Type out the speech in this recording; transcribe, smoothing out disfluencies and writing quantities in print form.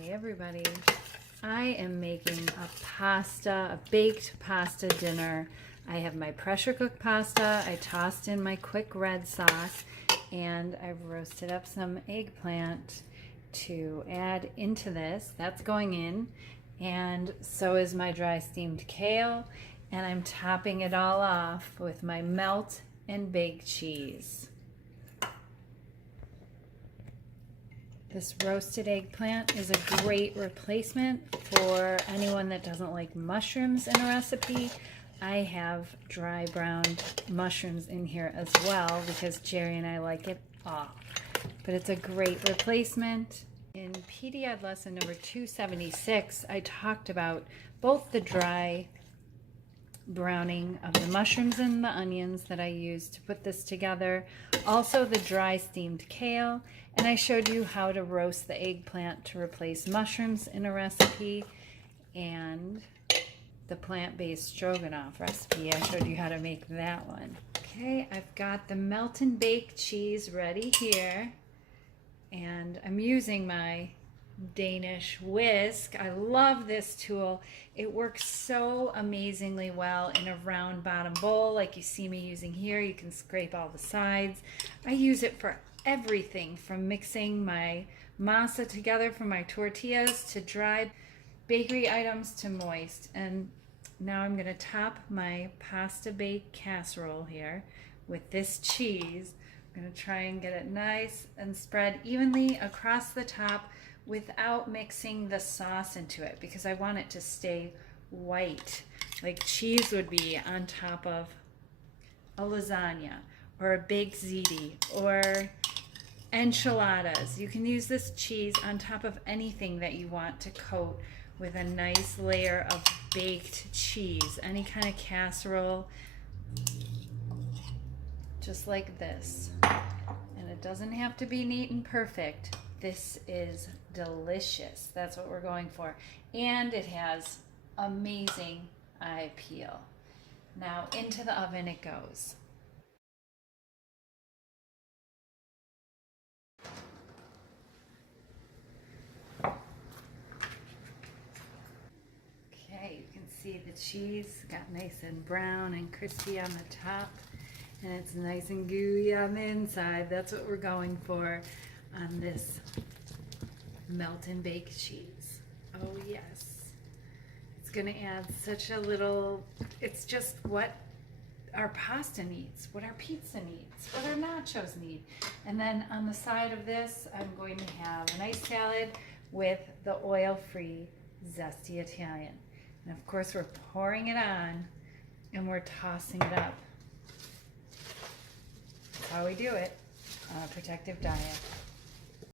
Hey everybody, I am making a baked pasta dinner. I have my pressure cooked pasta, I tossed in my quick red sauce, and I've roasted up some eggplant to add into this. That's going in, and so is my dry steamed kale, and I'm topping it all off with my melt and baked cheese. This roasted eggplant is a great replacement for anyone that doesn't like mushrooms in a recipe. I have dry browned mushrooms in here as well because Jerry and I like it all. But it's a great replacement. In PD Ed lesson number 276, I talked about both the dry browning of the mushrooms and the onions that I used to put this together, also the dry steamed kale, and I showed you how to roast the eggplant to replace mushrooms in a recipe, and the plant-based stroganoff recipe, I showed you how to make that one. Okay, I've got the melt and bake cheese ready here, and I'm using my Danish whisk. I love this tool. It works so amazingly well in a round bottom bowl like you see me using here. You can scrape all the sides. I use it for everything from mixing my masa together for my tortillas to dry bakery items to moist. And now I'm going to top my pasta bake casserole here with this cheese. I'm going to try and get it nice and spread evenly across the top without mixing the sauce into it because I want it to stay white, like cheese would be on top of a lasagna or a baked ziti or enchiladas. You can use this cheese on top of anything that you want to coat with a nice layer of baked cheese, any kind of casserole, just like this. And it doesn't have to be neat and perfect. This is delicious. That's what we're going for. And it has amazing eye appeal. Now into the oven it goes. Okay, you can see the cheese got nice and brown and crispy on the top, and it's nice and gooey on the inside. That's what we're going for on this melt and bake cheese. Oh yes, it's gonna add such a little, it's just what our pasta needs, what our pizza needs, what our nachos need. And then on the side of this, I'm going to have a nice salad with the oil-free zesty Italian. And of course we're pouring it on and we're tossing it up. That's how we do it on a protective diet.